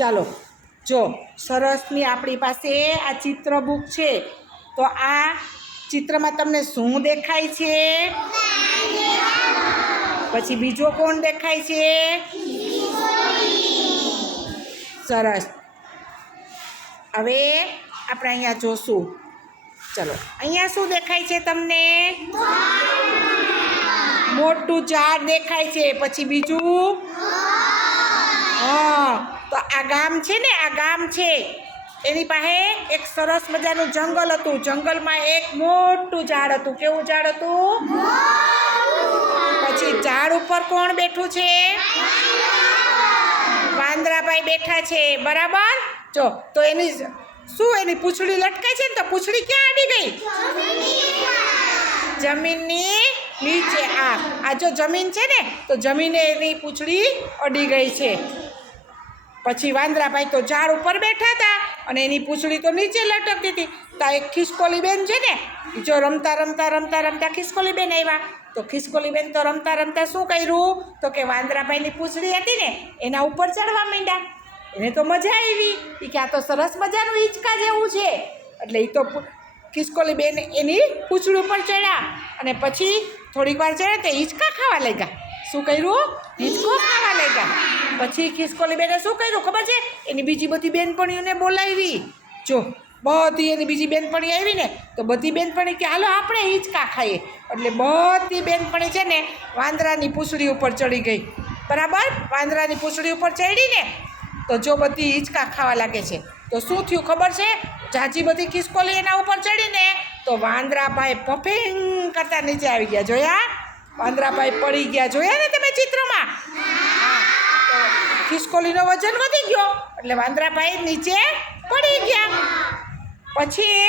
ચાલો, જો સરસની આપણી પાસે આ ચિત્ર બુક છે, તો આ ચિત્રમાં તમને શું દેખાય છે? પછી બીજો કોણ દેખાય છે? સરસ. હવે આપણે અહીંયા જોશું. ચલો, અહીંયા શું દેખાય છે તમને? મોટું ઝાડ દેખાય છે. પછી બીજું? હા આ ગામ છે ને, આ ગામ છે. એની પાસે એક સરસ મજાનું જંગલ હતું. જંગલમાં એક મોટું ઝાડ હતું. કેવું ઝાડ હતું? પછી ઝાડ ઉપર કોણ બેઠું છે? વાંદરાભાઈ બેઠા છે. બરાબર? જો, તો એની શું એની પૂંછડી લટકાય છે ને, તો પૂછડી ક્યાં અડી ગઈ? જમીનની નીચે. આ આ જો જમીન છે ને, તો જમીને એની પૂંછડી અડી ગઈ છે. પછી વાંદરાભાઈ તો ઝાડ ઉપર બેઠા હતા અને એની પૂંછડી તો નીચે લટકતી હતી. તો એક ખિસકોલીબેન છે ને જો રમતા રમતા રમતા રમતા ખિસકોલીબેન આવ્યા. તો ખિસકોલીબેન તો રમતા રમતા શું કર્યું? તો કે વાંદરાભાઈની પૂંછડી હતી ને, એના ઉપર ચડવા માંડ્યા. એને તો મજા આવી. એ કે આ તો સરસ મજાનું હિંચકા જેવું છે. એટલે એ તો ખિસકોલી બેન એની પૂંછડી ઉપર ચડ્યા. અને પછી થોડીક વાર ચડ્યા તો હિંચકા ખાવા લાગ્યા. શું કર્યું? હિંચકો ખાવા લાગ્યા. પછી ખિસકોલી બેને શું કર્યું ખબર છે? એની બીજી બધી બેનપણીઓને બોલાવી. જો, બધી એની બીજી બેનપણી આવી ને, તો બધી બેનપણી કે, હાલો, આપણે હિંચકા ખાઈએ. એટલે બધી બેનપણી છે ને, વાંદરાની પૂંછડી ઉપર ચડી ગઈ. બરાબર? વાંદરાની પૂંછડી ઉપર ચડીને તો જો બધી હિંચકા ખાવા લાગે છે. તો શું થયું ખબર છે? જાજી બધી ખિસકોલી એના ઉપર ચડીને તો વાંદરાભાઈ પફિંગ કરતા નીચે આવી ગયા. જોયા? વાંદરાભાઈ પડી ગયા. જોયા ને તમે ચિત્રમાં? તો ખિસકોલીનો વજન વધી ગયો. એટલે વાંદરાભાઈ નીચે પડી ગયા. પછી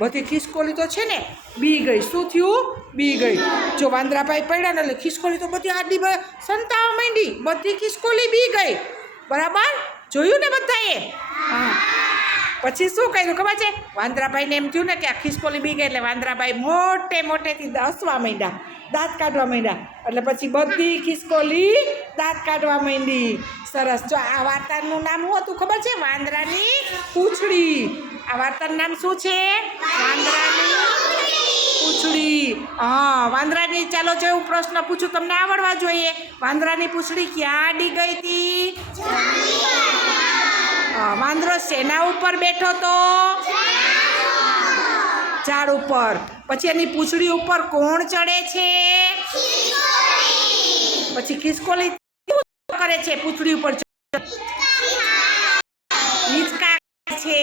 બધી ખિસકોલી તો છે ને, બી ગઈ. શું થયું? બી ગઈ. જો વાંદરાભાઈ પડ્યા ને એટલે ખિસકોલી તો બધી આડી સંતાવા માંડી. બધી ખિસકોલી બી ગઈ. બરાબર? જોયું ને બધાએ? હા. પછી શું કર્યું ખબર છે? વાંદરાભાઈને એમ થયું ને કે આ ખિસકોલી બી ગઈ એટલે વાંદરાભાઈ મોટે મોટેથી હસવા માંડ્યા, દાંત કાઢવા માંડ્યા. એટલે પછી બધી ખિસકોલી દાંત કાઢવા માંડી. સરસ. જો આ વાર્તાનું નામ શું હતું ખબર છે? વાંદરાની પૂંછડી. આ વાર્તાનું નામ શું છે? વાંદરાની પૂંછડી. હા, વાંદરાની. ચાલો, જો હું પ્રશ્ન પૂછું, તમને આવડવા જોઈએ. વાંદરાની પૂંછડી ક્યાં ડી ગઈ હતી? વાંદરો શેના ઉપર બેઠો તો? ઝાડ ઉપર. પછી એની પૂંછડી ઉપર કોણ ચડે છે? પછી ખિસકોલી કરે છે, પૂંછડી ઉપર હિંચકા છે.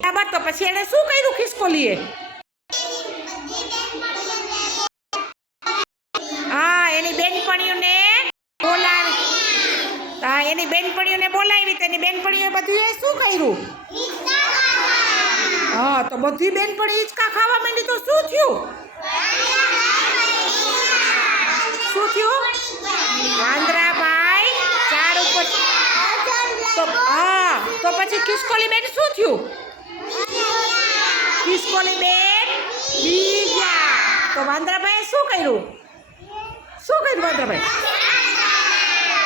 બરાબર, તો પછી એને શું કર્યું ખિસકોલીએ? એની બેનપણીઓને બોલાવી, તેની એની બેનપણીઓ બધું એ શું કર્યું? હા, તો બધી બેનપણી હિંચકા ખાવા માંડી, તો શું થયું? શું થયું? આંદ્રાભાઈ ચાર ઉપર તો, હા, તો પછી ખિસકોલી બેન શું થયું? ખિસકોલી બેન બીજા તો વાંદરાભાઈએ શું કર્યું? શું કર્યું વાંદરાભાઈ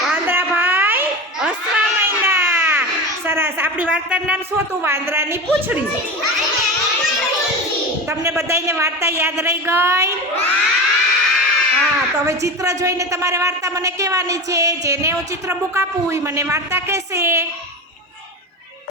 વાંદરાભાઈ હસવા માંડ્યા સરસ. આપણી વાર્તાનું નામ શું હતું? વાંદરાની પૂંછડી. તમને બધાને વાર્તા યાદ રહી ગઈ? હા, તો હવે ચિત્ર જોઈને તમારે વાર્તા મને કહેવાની છે. જેને હું ચિત્ર બુક આપું એ મને વાર્તા કહેશે.